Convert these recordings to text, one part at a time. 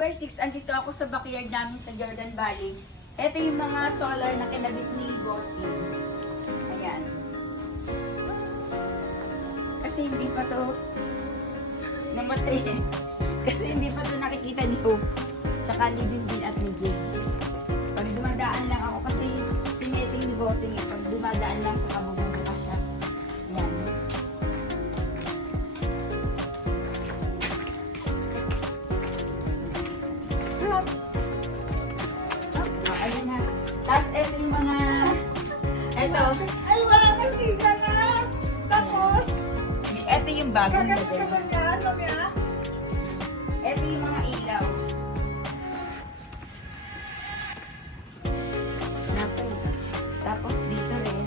Number 6, andito ako sa backyard namin sa Jordan Valley. Ito yung mga solar na kinabit ni Bossy. Ayan. Kasi hindi pa to namatay. Kasi hindi pa to nakikita ni Hope. Tsaka ni Bimbin at ni Jake. Pag dumadaan lang ako kasi sineting ni Bossy nga. Pag dumadaan lang sa kabubong ka siya. Ayan. Ayun na. Tapos ito yung mga... Ito. Ay, wala kang signal na. Tapos, Ito yung bagong kagat model. ka yan, mamaya. Ito yung mga ilaw. Napay. Tapos dito rin.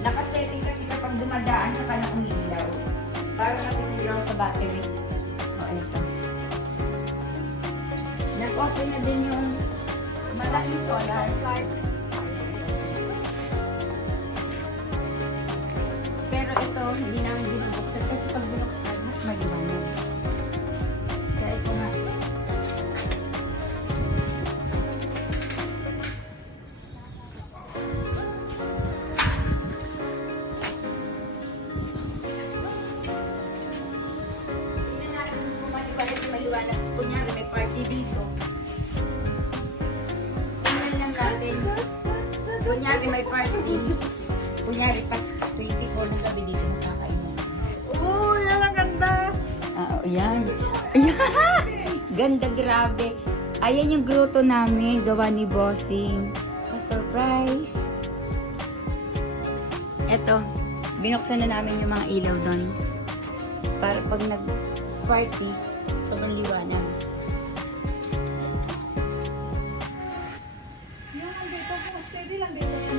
Nakasetting kasi kapag dumadaan sa kanyang ilaw. Para nakasilaw sa battery. O, ito. Nag-open na din yung malaking solar. Pero ito, hindi namin binubuksan kasi pag binuksan, mas maliwanag. Kaya ito nga. Tingnan natin kung maliwanag. Kunyari, may party dito. Tingnan lang natin. Kunyari, may party. Kunyari, pas 24 ng gabi dito nagkakainan. Oo, yan ang ganda. Yan. Ayan. Ganda, grabe. Ayan yung grotto namin, gawa ni Bossing. Pa-surprise. Eto, binuksan na namin yung mga ilaw doon. Para pag nag-party, sobrang liwanag. Yung nandito, steady lang dito.